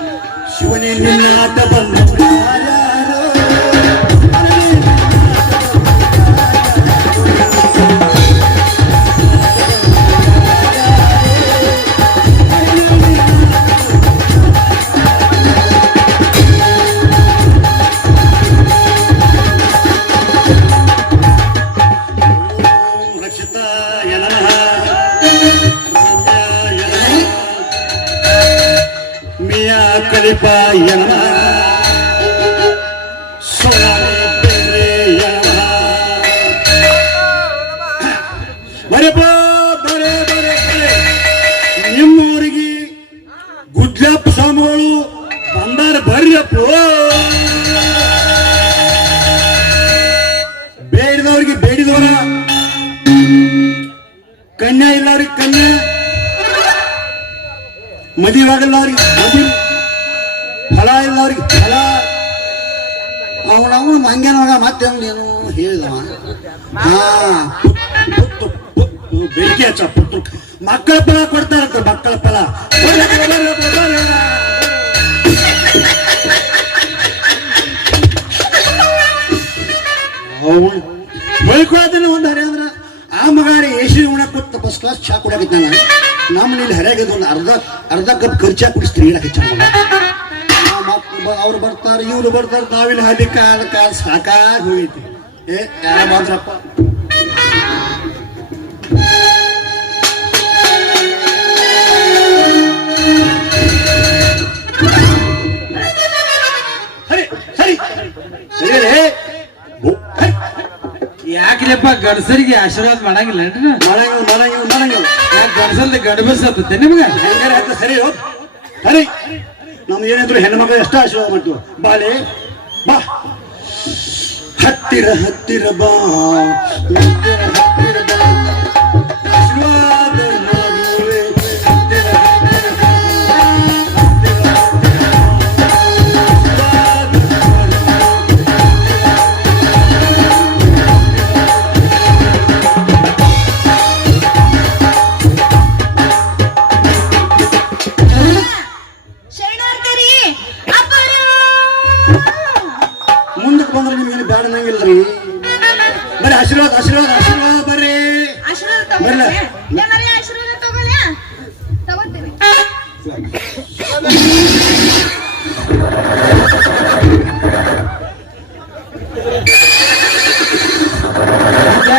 शिवने निन्नात बंद Singapore. ಮಕ್ಕಳ ಫಲ ಕೊಡ್ತಾರಂತ, ಮಕ್ಕಳ ಫಲ. ಬೈಕೋದನ್ನ ಒಂದು ಹರಿ ಅಂದ್ರ, ಆ ಮಗಾರಿ ಎಸಿ ಉಣಕ್ ಕೊಟ್ಟು ಫಸ್ಟ್ ಕ್ಲಾಸ್ ಚಾ ಕುಡಿಯಾಕತ್ತಾನ ನಮ್ಮ ಇಲ್ಲಿ ಹರಿಯಾಗಿದ್ದು ಒಂದು ಅರ್ಧ ಅರ್ಧ ಕಪ್ ಖರ್ಚಾ ಕುಡಿಸ್ತೀನಿ ಹೇಳಕ್ಕೆ ಚಂದ ಅವ್ರು ಬರ್ತಾರೆ, ಇವ್ರು ಬರ್ತಾರೆ, ನಾವಿಲ್ಲಿ ಹದಿ ಕಾಲ ಕಾಲ ಸಾಕಾಗಿ ಹೋಗೈತಿ. ಏ, ಯಾರ ಮಾತ್ರಪ್ಪ? ಯಾಕ್ರಿಪ್ಪ ಗಂಡಸರಿಗೆ ಆಶೀರ್ವಾದ ಮಾಡಂಗಿಲ್ಲ ಮಾಡಂಗಿಲ್ಲ ಮಾಡಂಗಿಲ್ಲ ಮಾಡಂಗಿಲ್ಲ. ಗಂಡಸಲ್ದ ಗಂಡ ಬರ್ತದೆ ನಿಮ್ಗ? ಹೆಂಗಾರ ಆಯ್ತು ಸರಿ ಸರಿ. ನಮ್ದು ಏನಿದ್ರು ಹೆಣ್ಮಕ್ಳು ಎಷ್ಟು ಆಶೀರ್ವಾದ ಮಾಡ್ತೀವಿ. ಬಾಲೆ ಬಾ ಹತ್ತಿರ ಹತ್ತಿರ ಬಾ. ಹತ್ತಿರ ಹತ್ತಿರ ಬಾ.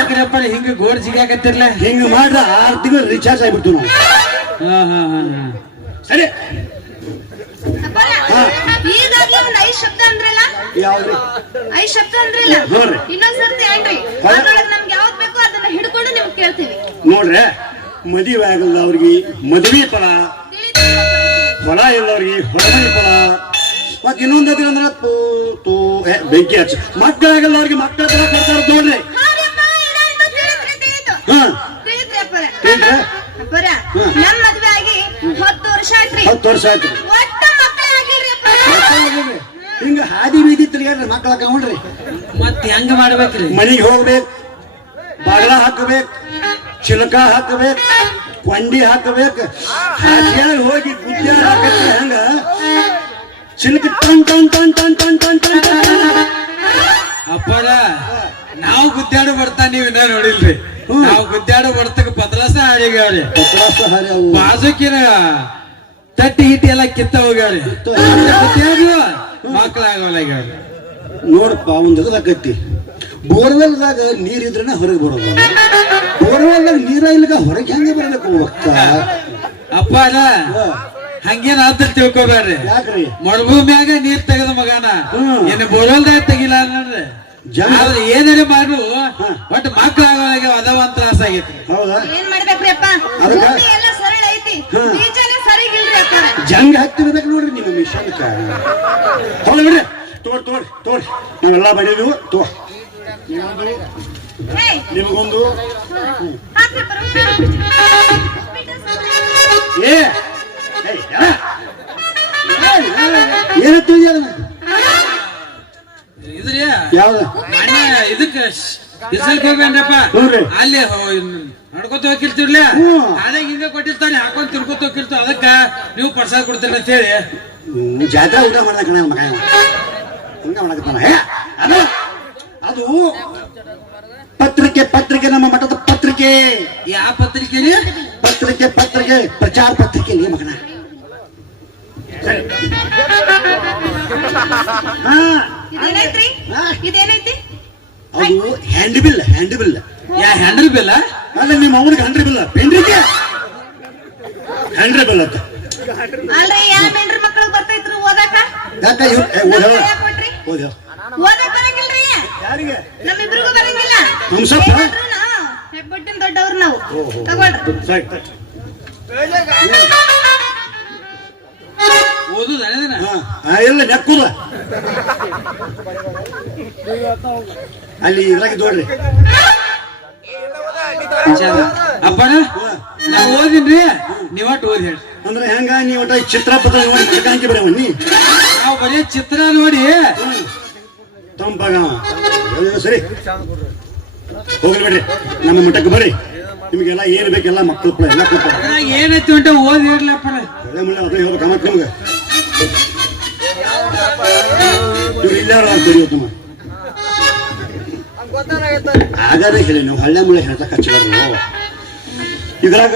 ಯಾಕ್ರಿಪ್ಪ ಹಿಂಗ ಗೋಡ್ ಸಿಗಾಕತ್ತಿರ್ಲ ಹಿಂಗ ಮಾಡ್ರ ಆರು ತಿಂಗಳು ರಿಚಾರ್ಜ್ ಆಗ್ಬಿಡ್ತು ನಾವು. ಹಾ ಹಾ ಹಾ ಹಾ. ಸರಿ. ಅಪ್ಪರ ಈಗಾಗ್ಲೇ ಒಂದ್ ಐದ್ ಶಬ್ದ ಅಂದ್ರಲ್ಲ? ಯಾವ್ದ್ರಿ? ಐದ್ ಶಬ್ದ ಅಂದ್ರಲ್ಲ? ನೋಡ್ರಿ. ಇನ್ನೊಂದ್ ಸರ್ತಿ ಹೇಳ್ರಿ. ಹೌದಾ? ಅದ್ರೊಳಗ್ ನಮ್ಗೆ ಯಾವ್ದ್ ಬೇಕೋ ಅದನ್ನ ಹಿಡ್ಕೊಂಡು ನಿಮ್ಗೆ ಕೇಳ್ತೀವಿ. ನೋಡ್ರೆ ಮದುವೆ ಆಗಲ್ಲ ಅವ್ರಿಗೆ ಮದುವೆ ಫಲ ಫಲ ಹೊಲ ಇಲ್ಲವ್ರಿಗೆ ಹೊರಮನೆ ಫಲ. ಮತ್ತೆ ಇನ್ನೊಂದ್ ಅಂದ್ರೆ ಅಂದ್ರ ತೂ ತೂ ಏ, ಬೆಂಕಿ ಹಚ್ಚ. ಮಕ್ಕಳಾಗಲ್ಲ ಅವ್ರಿಗೆ ಮಕ್ಕಳ ಫಲ ಕೊಡ್ತಾರ ನೋಡ್ರಿ. ಅಪ್ಪರ. ನಮ್ ಮದ್ವೆ ಆಗಿ ಹತ್ತು ವರ್ಷ ಆಯ್ತ್ರಿ. ಹತ್ತು ವರ್ಷ ಆಯ್ತು ಒಟ್ಟ ಆಗಿಲ್ರಿ. ಹಿಂಗ ಹಾದಿ ಬೀದಿ ತಿರ್ಗಾಡ್ರಿ ಮಕ್ಕಳ ಕೌಂಡ್ರಿ ಮತ್ತೆ ಹೆಂಗ ಮಾಡ್ಬೇಕ್ರಿ? ಮನಿಗೆ ಹೋಗ್ಬೇಕು ಬಾಗ್ಲ ಹಾಕಬೇಕು ಚಿಲಕ ಹಾಕಬೇಕು ಕೊಂಡಿ ಹಾಕಬೇಕು. ಹೋಗಿ ಗುದ್ದ ಹಾಕತ್ರಿ ಹಂಗ? ಚಿಲಕ ಟನ್ ಟನ್ ಟನ್ ಟನ್ ಟನ್ ಟನ್ ಟನ್ ಟನ್ ಅಪ್ಪರ ನಾವು ಗುದ್ದಾಡ ಬರ್ತಾ ನೀವ್ ಇನ್ನ ನೋಡಿಲ್ರಿ. ನಾವು ಗುದ್ದಾಡೋ ಬರ್ತಕ್ಕ ಹಾರಿ ಅವು ಬಾಜುಕಿನ ತಟ್ಟಿ ಗಿಟ್ಟಿ ಎಲ್ಲ ಕಿತ್ತ ಹೋಗ್ಯಾವ್ರಿ ಈಗ ನೋಡಪ್ಪ ಒಂದು ಕಟ್ಟಿ ಬೋರ್ವೆಲ್ದಾಗ ನೀರ್ ಇದ್ರೆ ಹೊರಗೆ ಬರೋದು. ಬೋರ್ವೆಲ್ದಾಗ ನೀರ ಇಲ್ಲಗ ಹೊರಗೆ ಹೆಂಗೆ ಬರಬೇಕು ಅಪ್ಪ ಅಲ್ಲ ಹಂಗೇನ ಅಂತ ತಿಳ್ಕೊಬ್ಯಾಡ್ರಿ ಯಾಕ್ರಿ? ಮರುಭೂಮಿಯಾಗ ನೀರ್ ತೆಗೆದ ಮಗನ. ಏನು ಬೋರ್ವೆಲ್ದಾಗ ತೆಗಿಲ್ಲ ನೋಡ್ರಿ ಆದ್ರೆ ಏನೇನೇ ಮಾಡು ಒಟ್ಟು ಮಕ್ಕಳಾಗ ಅದಾವ ಅಂತ ತ್ರಾಸ ಆಗೈತಿ ಹೌದಾ ಏನ್ ಮಾಡ್ಬೇಕ್ರಿ ಅಪ್ಪ ಅದಕ್ಕ? ಭೂಮಿ ಎಲ್ಲ ಸರಳ ಐತಿ ಹಾ. ಬೀಜನೇ ಸರಿಗಿಲ್ರಿ ಅಪ್ಪಾರ ಜಂಗ್ ಹಾಕ್ತಿರ್ಬೇಕು ನೋಡ್ರಿ ನಿಮ್ಮ ಮಿಷನ್ ಹೌದು ಬಿಡ್ರಿ ತೋಡ್ ತೋಡ್ ತೋಡ್ ನೀವೆಲ್ಲ ಬರೀದು ತೋ ಹೇ ನಿಮಗೊಂದು ಹಾಕ್ರಿ. ಏ ಅದನ್ನ ಯಾವ್ದ? ಇದಕ್ಕ ಇಸಲ್ಕ್ ಹೋಗ್ಬೇನ್ರಪ್ಪ. ಅಲ್ಲಿ ನಡ್ಕೊತ ಹೋಗಿರ್ತಿರ್ಲಿ? ಹ್ಞೂ. ಹಾಗೆ ಹಿಂಗ ಕೊಟ್ಟಿರ್ತಾನೆ ಹಾಕೊಂಡ್ ತಿರ್ಕೊತ ಹೋಗಿರ್ತಾವ ಅದಕ್ಕ ನೀವು ಪ್ರಸಾದ ಕೊಡ್ತೀರ ಅಂತ ಹೇಳಿ ಜಾತ್ರೆ ಊಟ ಮಾಡ್ದ ಕಣ ಮಗ ಇವ. ಮಾಡಕತ್ತಾನ ಅದು ಅದು ಪತ್ರಿಕೆ ಪತ್ರಿಕೆ ನಮ್ಮ ಮಠದ ಪತ್ರಿಕೆ. ಯಾವ ಪತ್ರಿಕೆ ಪತ್ರಿಕೆ ಪತ್ರಿಕೆ ಪ್ರಚಾರ ಪತ್ರಿಕೆ ನೀ ಮಗನ. ಹಾ. ಏನೈತ್ರಿ ಇದೇನೈತಿ? ಅದು ಹ್ಯಾಂಡ್ ಬಿಲ್ ಹ್ಯಾಂಡ್ ಬಿಲ್ ಯಾ ಹ್ಯಾಂಡಲ್ ಬಿಲ್ ಅಲ್ಲ ನಿಮ್ಮ ಅವನಿಗೆ ಹ್ಯಾಂಡ್ರಿ ಬಿಲ್ ಪೆಂಡ್ರಿಗೆ ಹ್ಯಾಂಡ್ರ್ ಬಿಲ್ ಅಂತ. ಅಲ್ರಿ ಯಾ ಮಕ್ಕಳಿಗೆ ಬರ್ತೈತ್ರಿ ಓದಾಕ? ಯಾಕ ಇವ್ ಓದ್ಯ ಓದಕ್ ಬರಂಗಿಲ್ಲ. ಹೆಬ್ಬಟ್ಟಿನ ದೊಡ್ಡವ್ರು ನಾವು. ತಗೊಳ್ರಿ. ಇಲ್ಲ ನೆಕ್ಕುದ. ಅಲ್ಲಿ ಇದ್ರಾಗ ನೋಡ್ರಿ ಅಪ್ಪನ ನಾ ಓದಿನ್ರಿ ನೀವ್ ಓದಿ ಹೇಳಿ ಅಂದ್ರೆ ಹೆಂಗ ನೀ ಒಟ್ಟ ಚಿತ್ರ ಪತ್ರ ನೋಡಿ ಮಟಕಾಂಕಿ ಬರವನ್ನಿ ನಾವು ಬರೀ ಚಿತ್ರ ನೋಡಿ. ತಂಪಾಗ ಸರಿ. ಹೋಗ್ಲಿ ಬಿಡ್ರಿ ನಮ್ಮ ಮಠಕ್ಕೆ ಬರ್ರಿ. ನಿಮಗೆಲ್ಲ ಏನ್ ಬೇಕೆಲ್ಲ ಮಕ್ಕಳು ಎಲ್ಲ ಏನೈತಿ ಉಂಟ ಓದಿ ಹೇಳಪ್ಪ ಮುಳ್ಳೆ ಅದು ಹೇಳ್ಬೇಕು ನಿಮ್ಗೆ. ನೀವು ಹೇಳಿ ನಾವು ಹಳ್ಳೆ ಮುಳ್ಳೆ ಹೇಳ್ತಾ ಇದ್ರಾಗ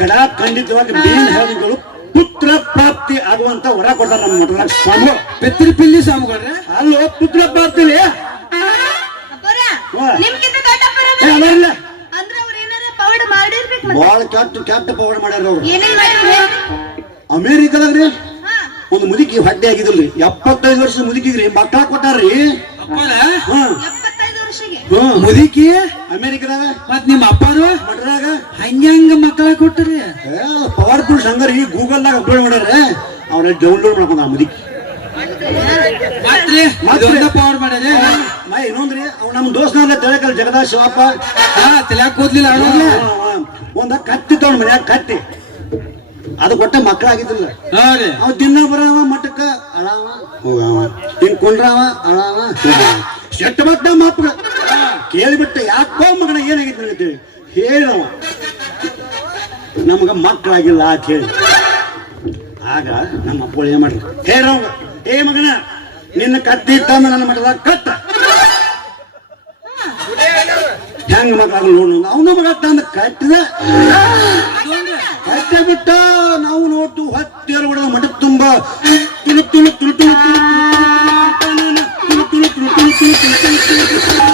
ಕಡಾ ಖಂಡಿತವಾಗಿ ಮೇನ್ ಹೇಳಿಗಳು ಪುತ್ರ ಪ್ರಾಪ್ತಿ ಆಗುವಂತ ವರ ಕೊಡ್ತಾರ ನಮ್ಮ ಮಠದಾಗ. ಸ್ವಾಮಿ. ಪೆತ್ರಿ ಪಿಲ್ಲಿ ಸ್ವಾಮಿಗಳ್ರೆ? ಅಲ್ಲೋ ಪುತ್ರ ಪ್ರಾಪ್ತಿ ಬಹಳ ಕೆಟ್ಟ ಕೆಟ್ಟ ಪವಾಡ ಮಾಡ್ಯಾರ ಅವ್ರು. ಅಮೇರಿಕದಾಗ ಒಂದು ಮುದುಕಿ ಹೊಟ್ಟೆ ಆಗಿದಿಲ್ರಿ ಎಪ್ಪತ್ತೈದು ವರ್ಷ ಮುದುಕಿಗ್ರಿ ಮಕ್ಕಳ ಕೊಟ್ಟಾರ್ರಿ. ಮುದುಕಿ? ಅಮೇರಿಕದಾಗ? ಮತ್ ನಿಮ್ಮ ಅಪ್ಪರು? ಮಟ್ರಾಗ ಹಂಗ್ಯಾಂಗ ಮಕ್ಕಳ ಕೊಟ್ಟರಿ? ಪವರ್ಫುಲ್ ಸಂಗರ್ ಈ ಗೂಗಲ್ದಾಗ ಅಪ್ಲೋಡ್ ಮಾಡ್ಯಾರ. ಅವ್ರ ಡೌನ್ಲೋಡ್ ಮಾಡ್ಕೊಂಡ ಆ ಮುದುಕಿ. ಪವರ್ ಮಾಡ್ಯಾರ ಮಾ ಇನ್ನೊಂದ್ರಿ ಅವ್ ನಮ್ಮ ದೋಸ್ತನಲ್ಲ ತೆಳಕಲ್ ಜಗದಾಶ್ ಶಿವಪ್ಪ. ಓದ್ಲಿಲ್ಲ ಕೂದ್ಲಿಲ್ಲ ಒಂದ ಕತ್ತಿ ತಗೊಂಡ್ ಮನ್ಯಾಗ ಕತ್ತಿ. ಅದು ಕೊಟ್ಟ ಮಕ್ಕಳಾಗಿದ್ದಿಲ್ಲ. ಅವ್ ದಿನ ಬರವ ಮಠಕ್ಕ ಅಳಾವ. ಹೋಗಾವ. ಹಿಂಗ್ ಕೊಂಡ್ರವ ಅಳಾವ. ಶೆಟ್ಟ ಬಟ್ಟ ಮಾಪ್ಗ. ಕೇಳಿಬಿಟ್ಟ ಯಾಕೋ ಮಗನ ಏನಾಗಿತ್ತು ಅಂತೇಳಿ ಹೇಳವ. ನಮ್ಗ ಮಕ್ಕಳಾಗಿಲ್ಲ ಅಂತ ಹೇಳಿ. ಆಗ ನಮ್ಮ ಅಪ್ಪಳು ಏನ್ ಮಾಡ್ರಿ. ಹೇಳವ ಏ ಮಗನ ನಿನ್ನ ಕತ್ತಿ ತಂದು ನನ್ನ ಮಠದಾಗ ಕಟ್ಟ ಹೆಂಗ ಮಕ್ಕಳಾಗ ನೋಡು ಅವನು ಮಗ ತಂದು ಕಟ್ಟಿದ. ಕಟ್ಟೆ ಬಿಟ್ಟ ನಾವು ನೋಡ್ತು ಹತ್ತಿರ ಹೊಡೆದ ಮಠ ತುಂಬ ತುಳು ತುಳು ತುಳು ತುಳು ತುಳು ತುಳು ತುಳು ತುಳು ತುಳು.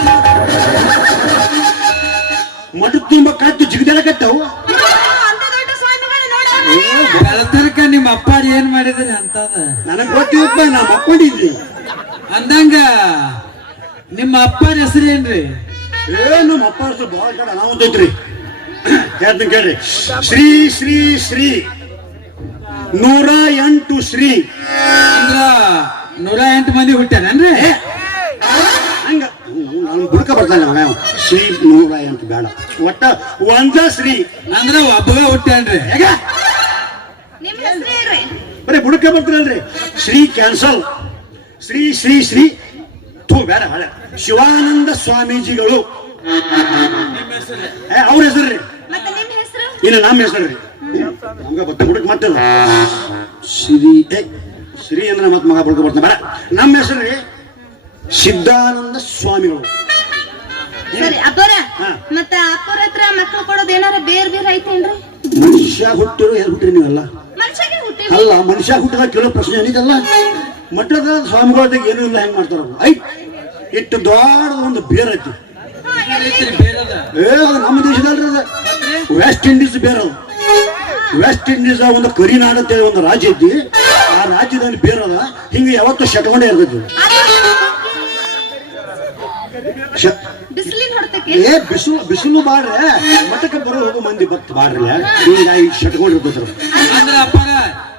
ಮಠ ತುಂಬ ಕಟ್ಟು ಜಿಗದೆಲ್ಲ ಕಟ್ಟವು ಬೆಳತನಕ ನಿಮ್ಮ ಅಪ್ಪ ಏನ್ ಮಾಡಿದ್ರಿ ಅಂತದ ನನಗ್ ಗೊತ್ತಿಲ್ಲಪ್ಪ ನಾ ಮಕ್ಕೊಂಡಿದ್ವಿ ಅಂದಂಗ ನಿಮ್ಮ ಅಪ್ಪನ ಹೆಸರು ಏನ್ರಿ ಏ ನಮ್ಮ ಅಪ್ಪ ಹೆಸರು ಬಹಳ ಕಡೆ ಅನಾಹುತ ಐತ್ರಿ ಹೇಳ್ತೀನಿ ಕೇಳ್ರಿ. ಶ್ರೀ ಶ್ರೀ ಶ್ರೀ. ನೂರ ಎಂಟು ಶ್ರೀ. ಅಂದ್ರ ನೂರ ಎಂಟು ಮಂದಿ ಹುಟ್ಟ್ಯಾನೇನ್ರಿ ಹಂಗ. ನಾನು ಹುಡುಕ ಬರ್ತಾನೆ ಮಗ ಶ್ರೀ ನೂರ ಎಂಟು ಬೇಡ. ಒಟ್ಟ ಒಂದ ಶ್ರೀ. ಅಂದ್ರ ಒಬ್ಬಗ ಹುಟ್ಟ್ಯಾನ್ರಿ. ಹೇಗ? ಬರೀ ಬುಡಕ ಬರ್ತೀರಲ್ರಿ. ಶ್ರೀ ಕ್ಯಾನ್ಸಲ್. ಶ್ರೀ ಶ್ರೀ ಶ್ರೀ. ಥೂ ಬೇಡ ಬೇಡ. ಶಿವಾನಂದ ಸ್ವಾಮೀಜಿಗಳು. ಏ, ಅವ್ರ ಹೆಸರು ನಿಮ್ ಇನ್ನು ನಮ್ಮ ಹೆಸರು ರೀ ನಮ್ಗ ಬತ್ತ ಬುಡಕ್ ಮತ್ತೆ ಶ್ರೀ ಏ ಶ್ರೀ ಅಂದ್ರೆ ಮತ್ತೆ ಮಗ ಬುಡಕ ಬರ್ತಾನೆ. ಬರ ನಮ್ಮ ಹೆಸರು ರೀ ಸಿದ್ಧಾನಂದ ಸ್ವಾಮಿಗಳು. ಸರಿ ಅಪ್ಪರ ಹಾ. ಮತ್ತ ಅಪ್ಪರ ಹತ್ರ ಮಕ್ಳು ಕೊಡೋದು ಏನಾರ ಬೇರೆ ಬೇರೆ ಐತೇನ್ರಿ? ಮನುಷ್ಯ ಹುಟ್ಟಿರೋ ಎಲ್ಲಿ ಹುಟ್ಟಿರಿ ನೀವಲ್ಲ? ಮನುಷ್ಯಗೆ ಹುಟ್ಟಿ ಅಲ್ಲ ಮನುಷ್ಯ ಹುಟ್ಟಿದ ಕೇಳೋ ಪ್ರಶ್ನೆ ಏನಿದಲ್ಲ? ಮಠದ ಸ್ವಾಮಿಗಳ ಏನೂ ಇಲ್ಲ ಹೆಂಗ್ ಮಾಡ್ತಾರ? ಐ ಇಟ್ಟು ದೊಡ್ಡ ಒಂದು ಬೇರ್ ಐತಿ. ಏ ನಮ್ಮ ದೇಶದಲ್ರಿ ಅದು. ವೆಸ್ಟ್ ಇಂಡೀಸ್ ಬೇರೆ. ವೆಸ್ಟ್ ಇಂಡೀಸ್ ಒಂದು ಕರಿನಾಡು ಅಂತೇಳಿ ಒಂದು ರಾಜ್ಯ ಐತಿ. ಆ ರಾಜ್ಯದಲ್ಲಿ ಬೇರದ. ಅದ ಹಿಂಗೆ ಯಾವತ್ತು ಶಟ್ಕೊಂಡೇ ಇರ್ತೈತಿ. ಏ ಬಿಸಿಲು ಬಿಸಿಲು ಬಾಡ್ರೆ. ಮಠಕ್ಕೆ ಬರೋ ಹೋಗೋ ಮಂದಿ ಬತ್ ಬಾಡ್ರಿ ಹಿಂಗಾಗಿ ಶಟ್ಕೊಂಡಿರ್ತೈತಿ ಅಂದ್ರ ಅಪ್ಪಾರ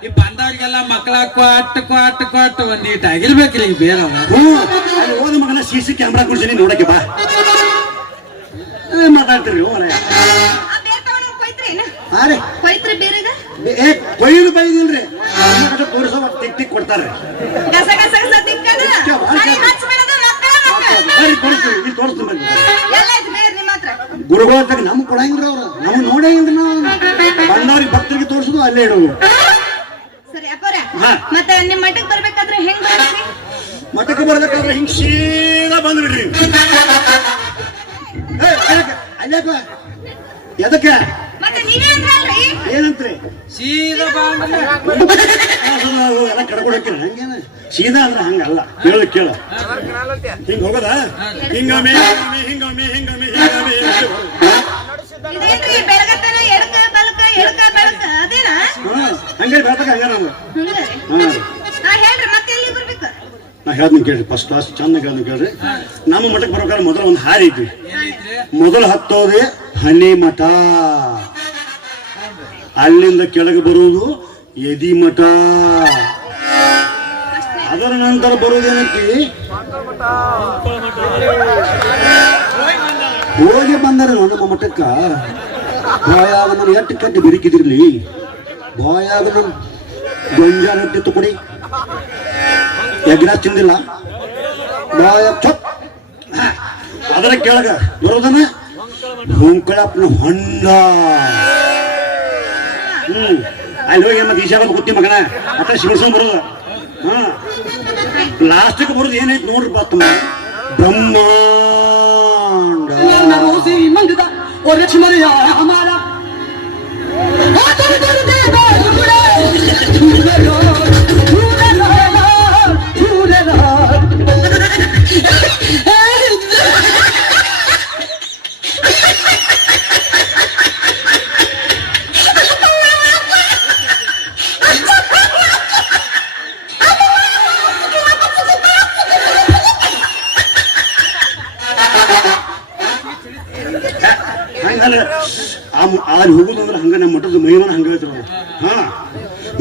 ಈ ಬಂದವ್ರಿಗೆಲ್ಲ ಮಕ್ಕಳ ಕೊಟ್ಟು ಕೊಟ್ಟು ಕೊಟ್ಟು ಒಂದ್ ನೀಟ್ ಆಗಿರ್ಬೇಕ್ರಿ ಈಗ ಬೇರೆ ಹ್ಞೂ. ಅಲ್ಲಿ ಹೋದ ಮಗನ ಸಿ ಸಿ ಕ್ಯಾಮ್ರಾ ಕೊಡ್ಸೀನಿ ನೋಡಕ್ಕೆ ಬಾ. ಏ, ಮಾತಾಡ್ತೀರಿ ಹ್ಞೂ ರೀ. ಪವಿತ್ರ ಬೇರೆಗ? ಏ ಕೊಯ್ಲು ಬೈದಿಲ್ರಿ. ಕಡೆ ಪೊಲೀಸ್ ತಿಕ್ ತಿಕ್ ಕೊಡ್ತಾರೆ. ಗಸ ಗಸ ಗಸ ತಿಕ್ಕದು ಮನೆ ಹಚ್ಚ ಬಿಡೋದು ಮಕ್ಕಳ ಎಲ್ಲ ನಿಮ್ಮ ಹತ್ರ. ಗುರುಗಳಾಗ ನಮ್ಗೆ ಅವ್ರು. ನಾವು ನೋಡೇ ನಾವು. ಬಂದವ್ರಿಗೆ ಭಕ್ತರಿಗೆ ತೋರಿಸೋದು ಅಲ್ಲೇ ಇಡೋದು. ಸರಿ ಅಪ್ಪರ ಮತ್ತೆ ನಿಮ್ಮ ಮಠಕ್ಕೆ ಬರ್ಬೇಕಾದ್ರೆ ಹೆಂಗ್ ಬರ್ತೀವಿ ಮಠಕ್ಕೆ ಬರ್ಬೇಕಾದ್ರೆ ಹಿಂಗ್ ಸೀದಾ ಬಂದ್ಬಿಡ್ರಿ. ಅಲ್ಲಪ್ಪ ಎದಕ್ಕೆ? ಏನಂತ್ರಿ? ಸೀದಾ ಎಲ್ಲ ಕಡ್ಕೊಡಕ್ಕಿಲ್ಲ ಹಂಗೇನ? ಸೀದಾ ಅಂದ್ರೆ ಹಂಗಲ್ಲ. ಕೇಳು ಕೇಳು. ಹಿಂಗ ಹೋಗದ? ಹಿಂಗೊಮ್ಮೆ ಹಿಂಗೊಮ್ಮೆ ಹಿಂಗೊಮ್ಮೆ ಹಿಂಗೊಮ್ಮೆ ಹಿಂಗೊಮ್ಮೆ ಹಿಂಗೊಮ್ಮೆ. ಇದೇನ್ರಿ ಬೆಳಗತನ ಎಡಕ ಬಲಕ ಎಡಕ ಬೆಳಕ ಅದೇನಾ? ಹಾ ಹಂಗೆ ಬೆಳತಕ ಹಂಗ ಬರ್ಬೇಕು? ನಾ ಹೇಳ್ತೀನಿ ಕೇಳ್ರಿ ಫಸ್ಟ್ ಕ್ಲಾಸ್ ಚಂದ ಹೇಳ್ತೀನಿ ಕೇಳ್ರಿ. ನಮ್ಮ ಮಠಕ್ಕೆ ಬರ್ಬೇಕಾದ್ರೆ ಮೊದಲು ಒಂದು ಹಾರಿ ಇದ್ವಿ ಮೊದಲು ಹತ್ತೋದೆ ಹನಿ ಮಠ. ಅಲ್ಲಿಂದ ಕೆಳಗೆ ಬರುವುದು ಯದಿಮಠ ಅದರ ನಂತರ ಬರುವುದೇನಕ್ಕೆ ಹೋಗಿ ಬಂದರೆ ನಮ್ಮ ಮಠಕ್ಕ. ಬಾಯಾಗನ ಎಟ್ಟು ಕಟ್ಟಿ ಬಿರುಕಿದಿರ್ಲಿ. ಬಾಯಾಗನ ನಾನು ಗೊಂಜಾಳ ಹೊಟ್ಟಿತ್ತು ಕೊಡಿ. ಎಗ್ರಾಸ್ ತಿಂದಿಲ್ಲ. ಬಾಯ ಅದರ ಕೆಳಗ ಬರೋದನ ಹೊಂಕಳಪ್ಪನ ಹೊಂಡ. ಹ್ಮ್ ಅಲ್ಲಿ ಹೋಗಿ ಮತ್ತೆ ಈಶಾಲ ಗೊತ್ತಿ ಮಗನ ಅತ್ತ ಶಿವಸ್ಕೊಂಡ್ ಬರೋದು ಹಾ. ಲಾಸ್ಟಿಗೆ ಬರೋದು ಏನೈತಿ ನೋಡ್ರಿ ತಮ್ಮ ಬ್ರಹ್ಮಾಂಡ. रोजी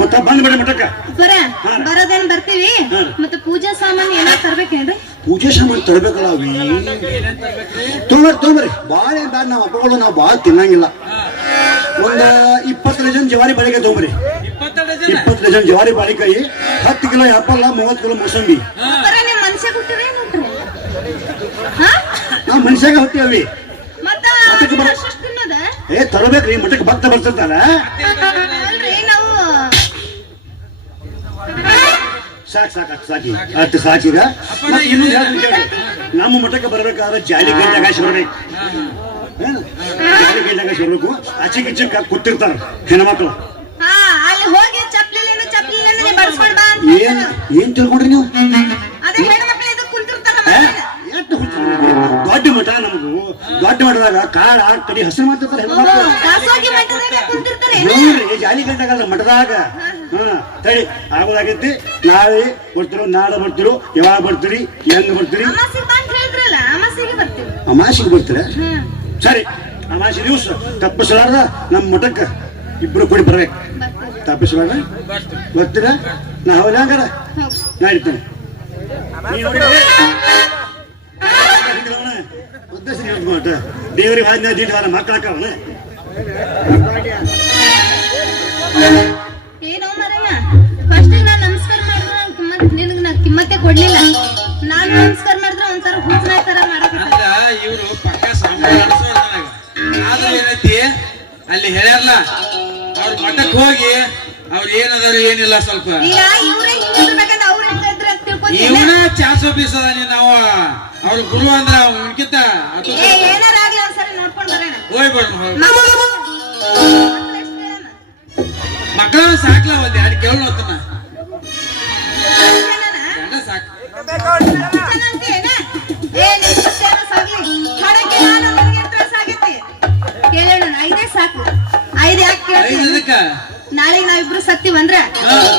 ಮತ್ತ ಬಂದ್ಬಿಡ ಮಠಕ್ಕ. ಬರ ಬರೋದೇನ್ ಬರ್ತೀವಿ. ಮತ್ತೆ ಪೂಜಾ ಸಾಮಾನ್ ಏನಾರ ತರ್ಬೇಕೇನ್ರಿ ಪೂಜೆ ಸಾಮಾನು ತರಬೇಕಲ್ಲ ಅವಿ? ತೊಗೊಂಬರಿ ತೊಗೊಂಬರಿ ಭಾಳ ಏನ್ ಬ್ಯಾಡ ನಾವು ಹಬ್ಬಗಳು ನಾವು ಭಾಳ ತಿನ್ನಂಗಿಲ್ಲ. ಒಂದ ಇಪ್ಪತ್ತು ಡಜನ್ ಜವಾರಿ ಬಾಳಿಕಾಯಿ ತೊಗೊಂಬರಿ ಇಪ್ಪತ್ತು ಡಜನ್ ಜವಾರಿ ಬಾಳೆಕಾಯಿ ಹತ್ತು ಕಿಲೋ ಆಪಲ್ ಮೂವತ್ತು ಕಿಲೋ ಮೂಸಂಬಿ. ನಾವು ಮನುಷ್ಯಾಗ ತಿನ್ನೋದ ಏ ತರಬೇಕ್ರಿ ಮಠಕ್ಕೆ ಭಕ್ತ ಬರ್ತಿರ್ತಾರ. ಸಾಕ್ ಸಾಕು ಸಾಕಿ. ಅಷ್ಟು ಸಾಕಿದ? ಮತ್ತೆ ಇನ್ನೊಂದು ಹೇಳ್ತೀನಿ ಕೇಳ್ರಿ. ನಮ್ಮ ಮಠಕ್ಕೆ ಬರ್ಬೇಕಾದ್ರೆ ಜಾಲಿ ಗಂಟಾಗ ಬರ್ಬೇಕು ಏನು? ಜಾಲಿ ಗಂಟಾಗ ಬರ್ಬೇಕು ಆಚೆ ಕಿಚ್ಚೆ ಕೂತಿರ್ತಾರ ಹೆಣ್ಮಕ್ಳು ಏನ್. ಏನ್ ತಿಳ್ಕೊಂಡ್ರಿ ನೀವು? ದೊಡ್ಡ ಮಠ ನಮ್ದು. ದೊಡ್ಡ ಮಠದಾಗ ಕಾಳ ಕಡಿ ಹಸಿರು ಮಾಡ್ತಿರ್ತಾರೆ ಹೆಣ್ಮಕ್ಳು ಜಾಲಿ ಗಂಟಾಗಲ್ಲ ಮಠದಾಗ. ಹಾ ತಡಿ. ಆಗೋದಾಗೈತಿ. ನಾಳೆ ಬರ್ತಿರೋ ನಾಳೆ ಬರ್ತಿರೋ ಯಾವಾಗ ಬರ್ತೀರಿ ಹೆಂಗ್ ಬರ್ತೀರಿ? ಅಮಾಸಿಗೆ ಬರ್ತೀರ? ಸರಿ ಅಮಾಸಿ ದಿವಸ ತಪ್ಪಿಸಲಾರ್ದ ನಮ್ಮ ಮಠಕ್ಕೆ ಇಬ್ರು ಕೂಡಿ ಬರ್ಬೇಕು. ತಪ್ಪಿಸಲಾರ್ದ? ಬರ್ತೀರಾ? ನಾ ಹೌದಾ ಹಂಗಾರ ನಾ ಇರ್ತೇನೆ. ದೇವರಿಗೆ ಏನೋ ಮರಯ್ಯ ಫಸ್ಟ್ ನಾನು ನಮಸ್ಕಾರ ಮಾಡಿದ್ರೆ ನಾನ್ ಕಿಮ್ಮತ್ ನಿನಗ್ ನಾ ಕಿಮ್ಮತ್ತೆ ಕೊಡ್ಲಿಲ್ಲ. ನಾನು ನಮಸ್ಕಾರ ಮಾಡಿದ್ರೆ ಒಂಥರ ಹುಚ್ಚನ ತರ ಮಾಡಕತ್ತ ಅಂದ್ರ ಇವ್ರು ಪಕ್ಕ ನನಗ ಆದ್ರೆ ಏನೈತಿ? ಅಲ್ಲಿ ಹೇಳ್ಯಾರಲ್ಲ ಅವ್ರ ಮಠಕ್ ಹೋಗಿ ಅವ್ರ ಏನದಾರ ಏನಿಲ್ಲ ಸ್ವಲ್ಪ. ಈಗ ಇವ್ರೇ ಹಿಂಗಿರ್ಬೇಕಂದ್ರೆ ಅವ್ರ ಹೆಂಗಿದ್ರ ಅಂತ ತಿಳ್ಕೊತೀನಿ. ಇವನ ಅದ ನೀನ್ ನಾವು ಅವ್ರ ಗುರು ಅಂದ್ರ ಏ ಏನಾರ ಆಗ್ಲಿ ಒಂದ್ಸರಿ ನೋಡ್ಕೊಂಡ್ ಬರೋಣ. ಹೋಗ್ಬೇಡ? ಮಕ್ಕಳ ಸಾಕ್ಲ ಒಂದ್ ಎರಡು ಕೇಳ ನೋಡ್ತಾನ ಜನನ? ಗಂಡ ಸಾಕ್. ನಾಳೆ ನಾವಿಬ್ರು ಸತ್ತೀವಂದ್ರ.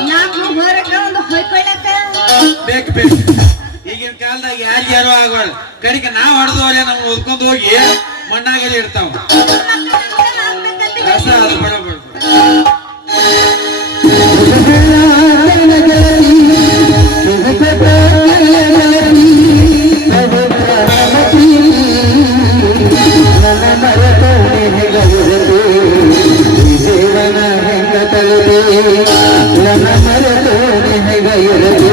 ನಾಲ್ಕು ಹೋರಕ ಒಂದು ಹೊಯ್ಕೊಳ್ಳಕ. ಬೇಕು ಬೇಕು. ಈಗಿನ ಕಾಲದಾಗ ಯಾರು ಯಾರು ಆಗೋಳ ಕಡಿಗೆ ನಾವ್ ಹೊಡೆದವ್ರೆ ನಾವು ಓದ್ಕೊಂಡ್ ಹೋಗಿ ಮಣ್ಣಾಗಲಿ ಇರ್ತಾವ ರಸ ಅದು ಬರೋಬರ್ ನನ್ನ ಮರೆತು ನಿನಗ ಇರಲಿ